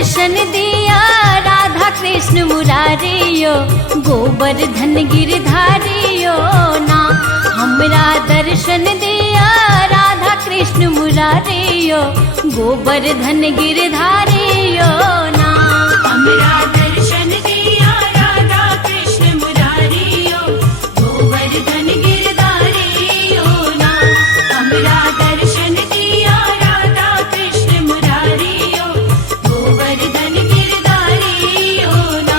दर्शन दिया राधा कृष्ण मुरारियो, गोवर्धन गिरधारियो ना। हमरा दर्शन दिया राधा कृष्ण मुरारियो, गोवर्धन गिरधारियो ना। हमरा दर्शन दिया राधा कृष्ण मुरारियो, गोवर्धन गिरधारियो ना। हमरा दर्शन दिया राधा कृष्ण मुरारियो, गोवर्धन गिरधारियो ना।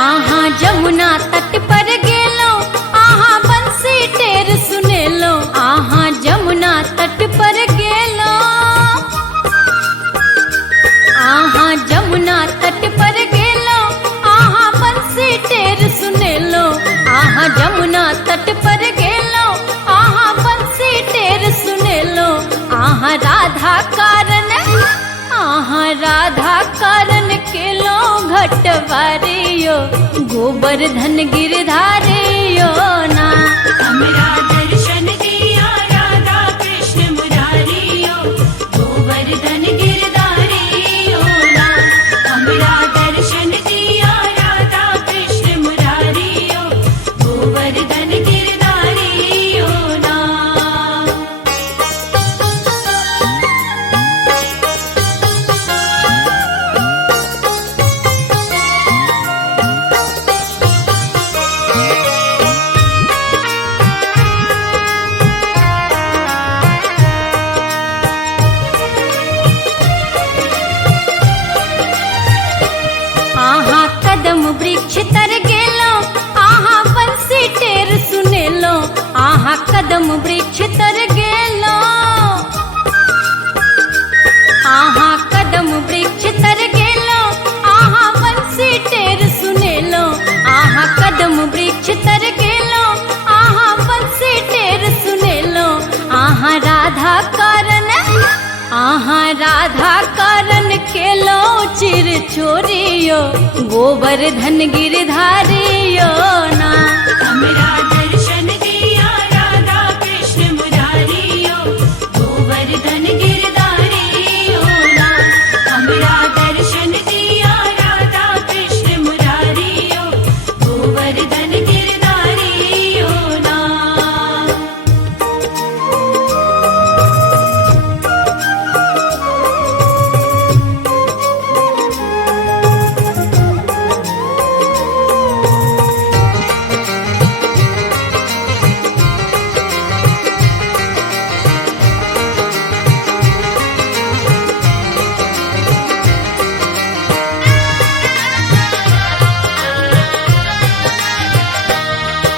आहा जमुना तट पर गेलो, आहा बंसी टेर सुनेलो। आहा जमुना तट पर गेलो, आहा जमुना तट पर गेलो, आहा बंसी टेर सुनेलो। आहा जमुना तट पर गेलो, आहा बंसी टेर सुनेलो। आहा राधा कारण, आहा राधा कारण केलो घटवारियो, गोवर्धन गिरधारियो ना। हमरा दर्शन दिया राधा कृष्ण मुरारियो, गोवर्धन गिरधारियो ना। हमरा दर्शन दिया राधा कृष्ण मुरारियो, गोवर्धन गिरधारियो ना। आहा कदम वृक्ष तर गेलो, आहा बंसी टेर सुनेलो। आहा कदम वृक्ष तर गेलो, आहा कदम वृक्ष तर गेलो। आहा बंसी टेर सुनेलो। आहा कदम वृक्ष तर गेलो, आहा बंसी टेर सुनेलो। आहा राधा कारण, आहा राधा कारण केलो चिर चोरियो, गोवर्धन गिरधारियो ना। हमरा दर्शन दिया राधा कृष्ण मुरारियो, गोवर्धन गिरधारियो ना। हमरा दर्शन दिया राधा कृष्ण मुरारियो, गोवर्धन गिरधारियो ना।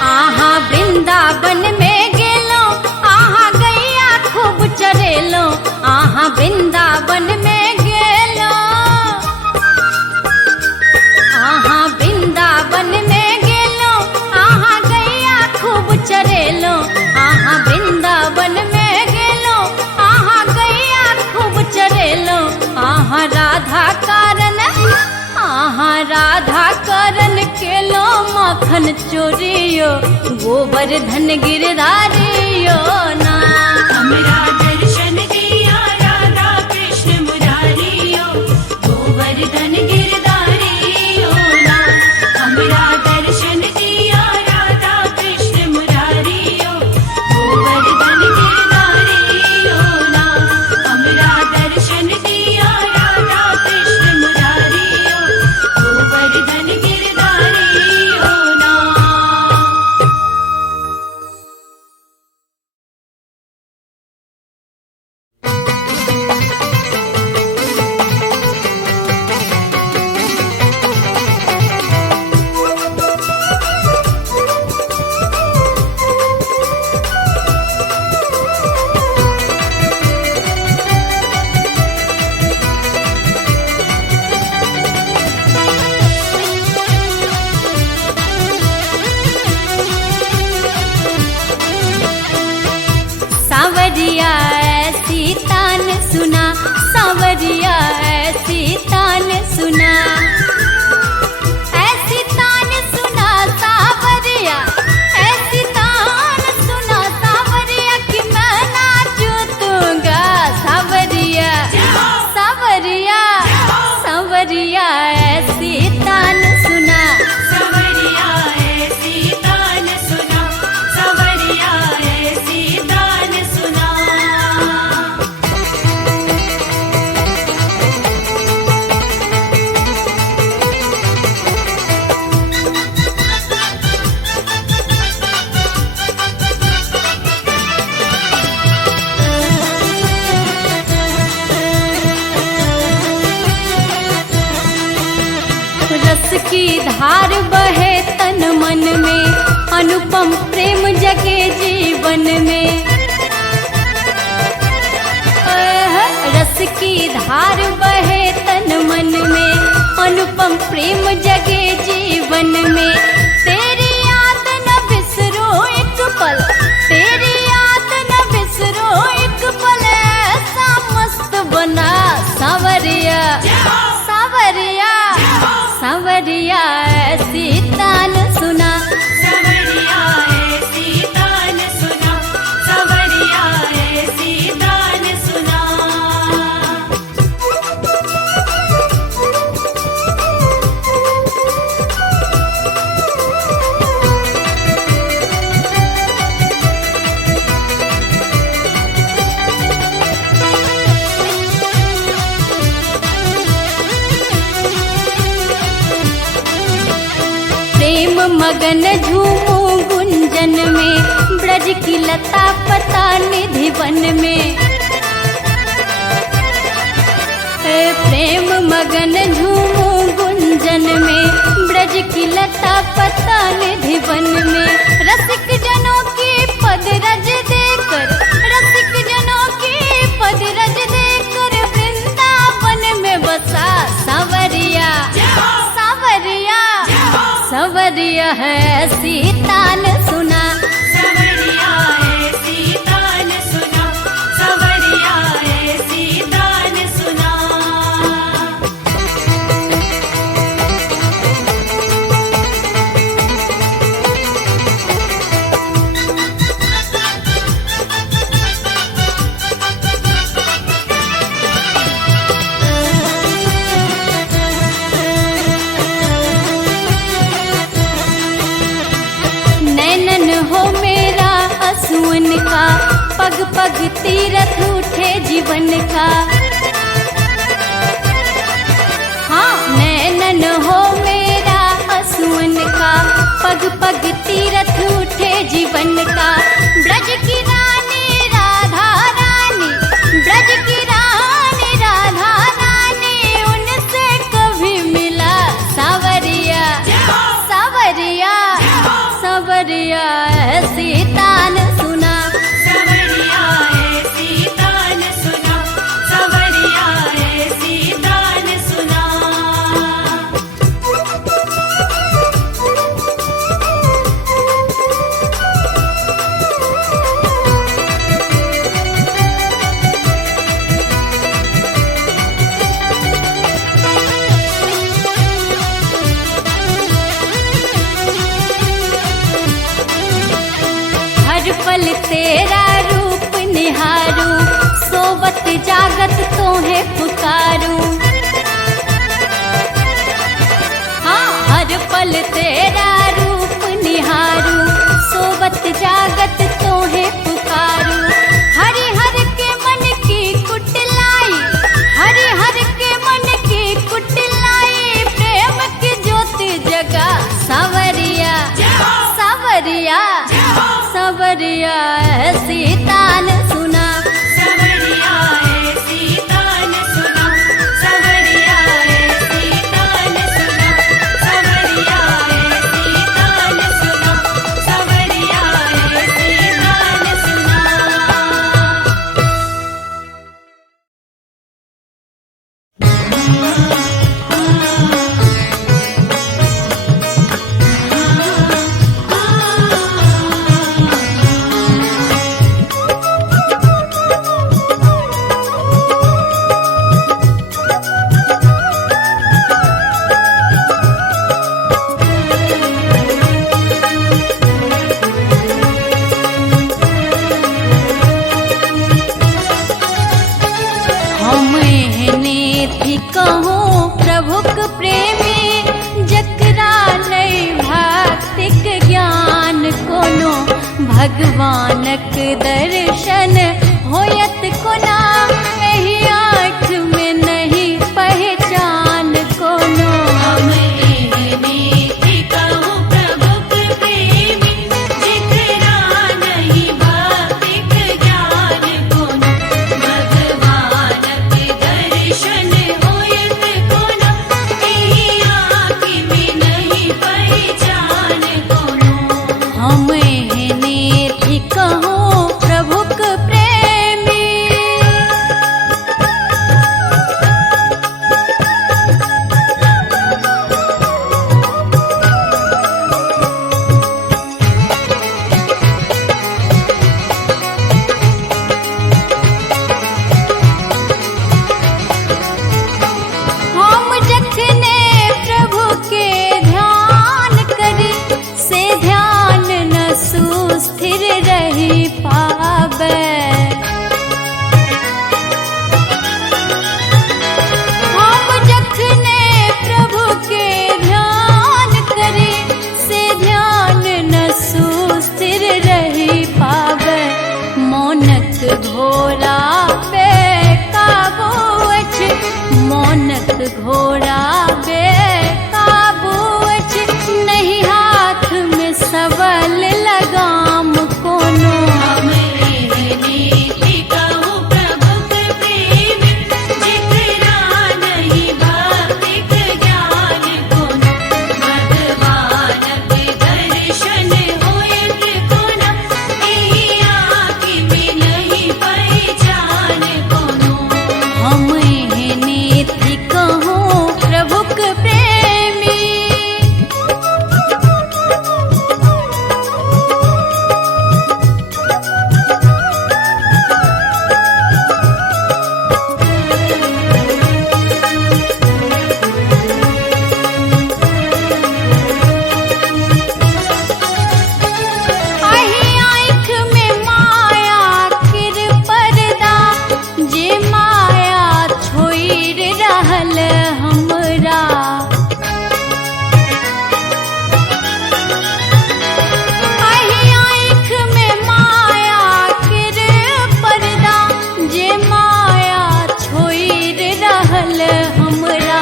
आहा वृंदावन में गेलो, आहा गैया खूब चरेलो। आहा वृंदावन में गेलो, आहा वृंदावन में गेलो। आहा गैया खूब चरेलो। आहा वृंदावन में गेलो, आहा गैया खूब चरेलो। आहा राधा कारण, आहा राधा कारण केलो माखन चोरियो, गोवर्धन गिरधारियो ना। हमरा दर्शन दिया राधा कृष्ण मुरारियो, गोवर्धन गिरधारियो ना। हमरा दर्शन दिया राधा कृष्ण मुरारियो, गोवर्धन गिरधारियो ना। हमरा दर्शन दिया राधा कृष्ण मुरारियो, गोवर्धन गिरधारियो ना। सावरिया ऐसी तान सुना, सावरिया ऐसी तान सुना, ऐसी तान सुना सावरिया, ऐसी तान सुना सावरिया कि मैं नाचूं तूंगा सावरिया, सावरिया, सावरिया ऐसी तान सुना। सवरिया ऐसी तान सुना, सवरिया ऐसी तान सुना। रस की धार बहे तन मन में, अनुपम प्रेम जगे जीवन में। रस की धार बहे तन मन में, अनुपम प्रेम जगे जीवन में। तेरी याद न बिसरो एक पल, तेरी याद न बिसरो एक पल, ऐसा मस्त बना सावरिया, सावरिया, सावरिया ऐसी तान सुना। सवरिया ऐसी तान सुना, सवरिया ऐसी तान सुना। प्रेम मगन झूमू गुंजन में, ब्रज की लता पता निधि वन में। प्रेम मगन झूमू गुंजन में, ब्रज की लता पता निधि वन में। रसिक जनों की पद रज देकर, रसिक जनों की पद रज देकर, वृंदावन में बसा सावरिया, सावरिया, सावरिया है ऐसी तान सुना। सवरिया ऐसी तान सुना, सवरिया ऐसी तान सुना। नैनन हो मेरा असुवन का, पग पग तीरथ उठे जीवन का। हाँ नैनन हो मेरा असुवन का, पग पग तीरथ उठे जीवन का। ब्रज की रानी राधा रानी, ब्रज की रानी राधा रानी, उनसे कभी मिला सावरिया, सावरिया, सावरिया ऐसी तान सुना। सवरिया ऐसी तान सुना, सवरिया ऐसी तान सुना। हर पल तेरा रूप निहारूं, सोवत जागत तोहे पुकारूं। हाँ हर पल तेरा रूप निहारूं, सोवत जागत तोहे पुकारूं। हरि हर के मन की कुटिलाई, हरि हर के मन की कुटिलाई, प्रेम की ज्योति जगा सावरिया, सावरिया, सावरिया ऐसी तान सुना। सवरिया ऐसी तान सुना, सवरिया ऐसी तान सुना, सवरिया ऐसी तान सुना, सवरिया ऐसी तान सुना। दर्शन होयत कोना, एही आँख में नहीं पहचान कोनो। हम एहने कहूँ प्रभुक प्रेमी, जिकरा नहीं भौतिक ज्ञान कोनो। भगवानक दर्शन होयत कोना, एही आँख में नहीं पहचान कोनो। हम एहने थी कहूँ प्रभुक प्रेमी। हम जखने प्रभु के ध्यान करी, से ध्यान न सुस्थिर रही पावे। हम जखने प्रभु के ध्यान करी, से ध्यान न सुस्थिर रही पावे। मौनक घोरा पे काबू अछि, मौनक घोरा पे काबू अछि, नहीं हाथ में सबल लगाम कोनो। हम एहने कहूँ प्रभुक प्रेमी, जिकरा नहीं भौतिक ज्ञान कोनो। भगवानक दर्शन होयत कोना, एही आँख में नहीं पहचान कोनो। हम एहने थी कहूँ प्रभुक प्रेमी। आही आँख में माया किर पर्दा, जे माया छोइर रहल हमरा। आही आँख में माया किर पर्दा, जे माया छोइर रहल हमरा।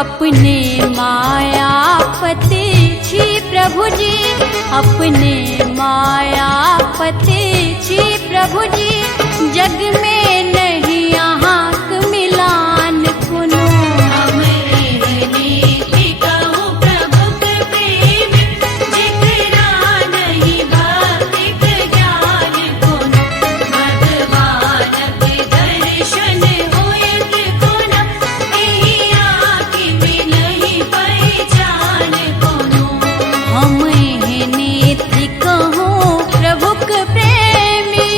अपने मायापति छी प्रभु जी, अपने मायापति छी प्रभु जी, जग में नहीं अहाँक मिलान कोनो। हम एहने कहूँ प्रभुक प्रेमी, जिकरा नहीं भौतिक ज्ञान कोनो। भगवानक दर्शन होयत कोना, एही आँख में नहीं पहचान कोनो। हम एहने थी कहूँ प्रभुक प्रेमी।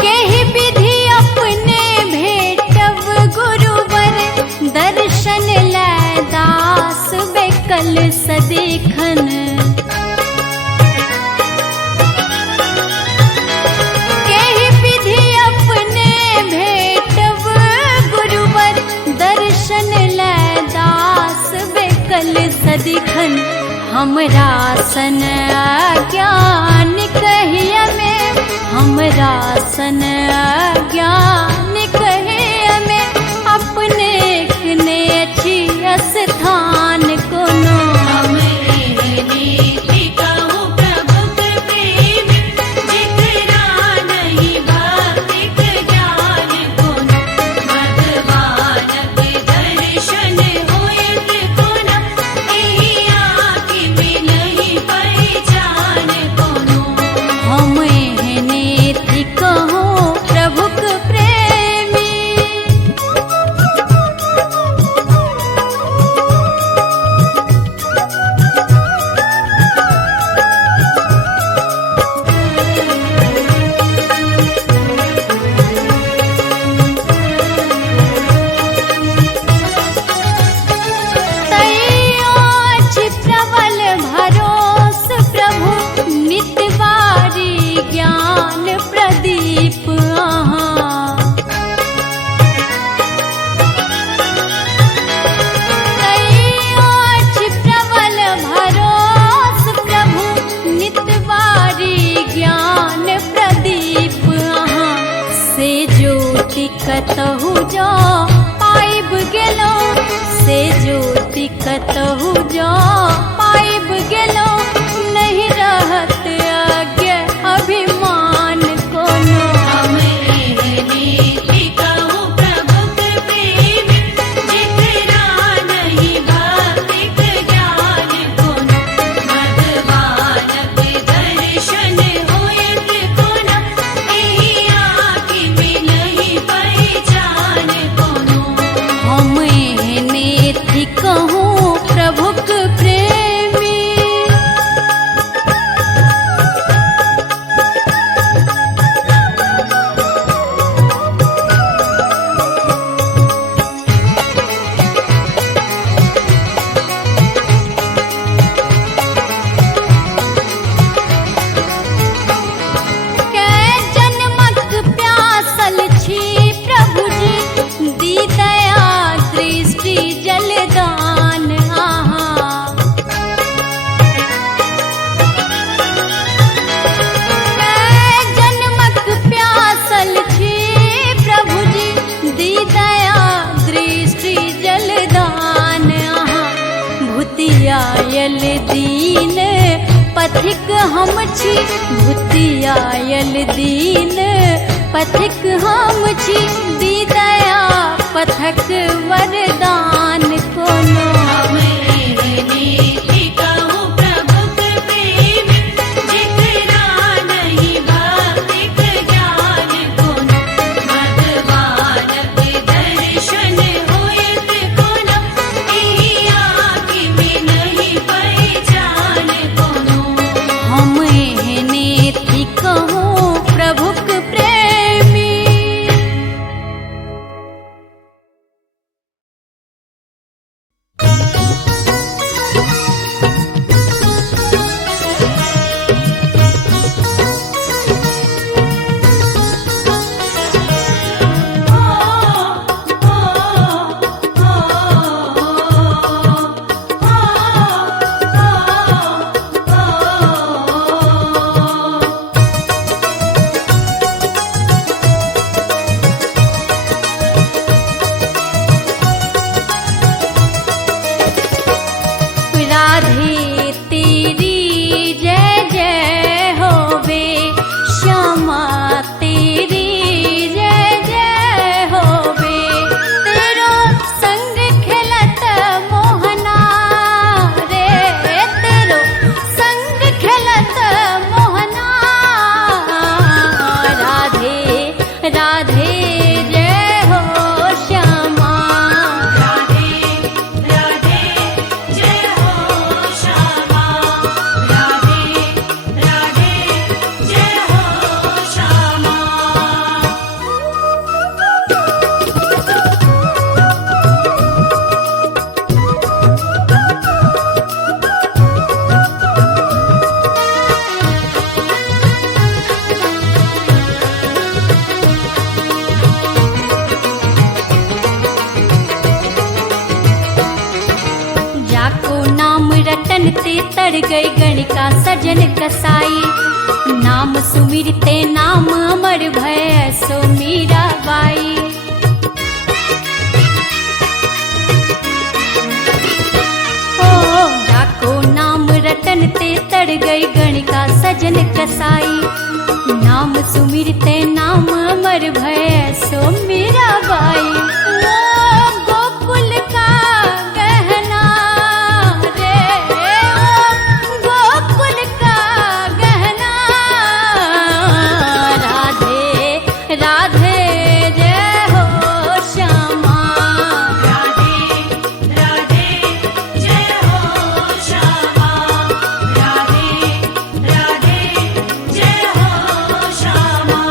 केहि विधि अपने भेटब गुरुवर, दर्शन लै दास बेकल सदिखन। केहि विधि अपने भेटब गुरुवर, दर्शन लै दास बेकल सदिखन। हमरा सन अज्ञान कहिया में, हमरा सन अज्ञान कहिया में, अपने ने अछि स्थान कोनो। हम एहने कहूँ प्रभुक प्रेमी, जिकरा नहीं भौतिक ज्ञान कोनो। भगवानक दर्शन होयत कोना, एही आँख में नहीं पहचान कोनो। हम एहने थी कहूँ प्रभुक प्रेमी। कतहु जो पाइब गेलो से ज्योति कतहु जो पाइब गेलो नहीं रहत आज्ञा अभिमान कोनो हम नीति कहूँ प्रभु के प्रेम जिकरा नहीं भक्ति ज्ञान गुण भगवान के दर्शन होयत गुण एही आँखि में नहीं पहचान कोनो हम एहने थी कहूँ प्रभुक प्रेमी कै जन्मक प्यासल छी प्रभु जी दी दया दृष्टि जलदान आहा कै जन्मक प्यासल छी प्रभु जी दी दया दृष्टि जलदान आहा भूतियायल दीन पथिक हम छी भूतियायल दीन पथिक हम छी दी दया पथक वरदान कोनो हम नीति कहूँ प्रभु के प्रेम जिकरा नहीं भक्ति ज्ञान गुण भगवान के दर्शन होयत गुण एही आँखि में नहीं पहचान कोनो हम एहने थी कहूँ प्रभुक प्रेमी राधे तेरी जय जय होवे श्यामा तेरी जय जय होवे तेरो संग खेलत मोहना रे तेरो संग खेलत मोहना राधे राधे जय हो श्यामा राधे राधे जय हो श्यामा राधे राधे जय हो श्यामा जाको नाम रटन ते तर गई गणिका सजन कसाई नाम सुमिरते नाम अमर भय सो मीरा बाई ओ जाको नाम रटन ते तर गई गणिका सजन कसाई नाम सुमिरते नाम अमर भय सो मीरा बाई ओ गोकुल का गहना रे ओ गोकुल का गहना राधे राधे जय हो श्यामा राधे राधे जय हो श्यामा राधे राधे जय हो श्यामा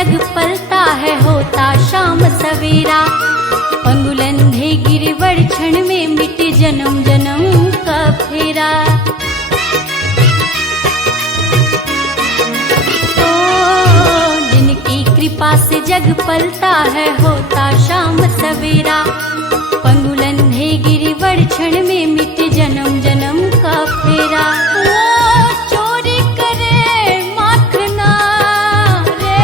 जग पलता है होता शाम सवेरा, पंगुलंधे गिरिवर क्षण में मिट जन्म जन्म का फेरा। जिनकी कृपा से जग पलता है होता शाम सवेरा, पंगुलंधे गिरिवर क्षण में मिट जन्म जन्म का फेरा। वो चोरी करे माखना रे,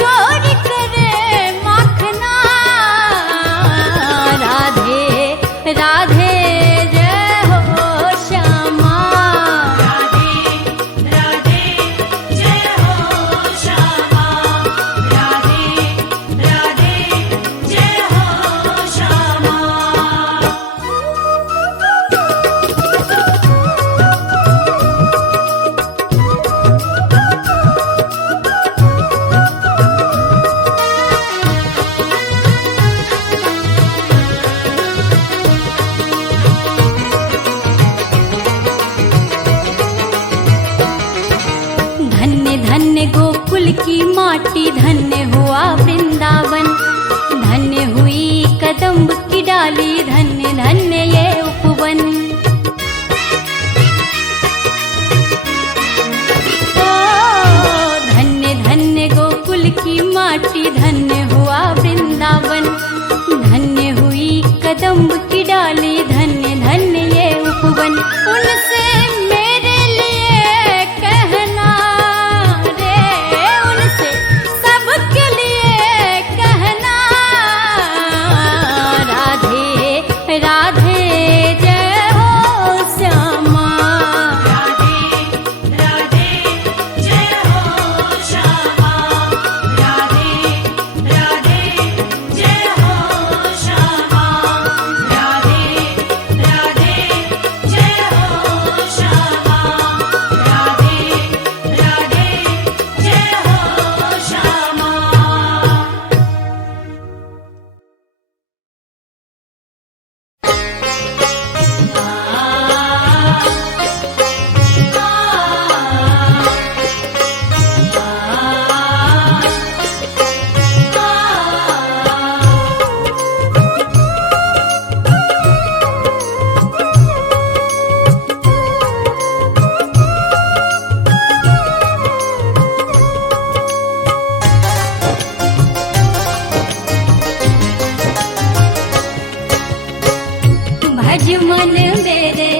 चोरी करे माखना, राधे राधे जय हो श्यामा। राधे राधे जय हो श्यामा, राधे राधे जय हो श्यामा। धन्य धन्य गोकुल की माटी, धन्य हुआ वृंदावन, धन्य हुई कदम्ब की डाली, धन्य धन्य ये उपवन। ओ धन्य धन्य गोकुल की माटी, धन्य हुआ वृंदावन, धन्य हुई कदम्ब की डाली, धन्य धन्य ये उपवन। उनसे मेरे लिए कहना रे, उनसे सबके लिए कहना, राधे राधे जय हो श्यामा। राधे राधे जय हो श्यामा, राधे राधे जय हो श्यामा, राधे राधे जय हो श्यामा, राधे राधे जय हो श्यामा। भज मन मेरे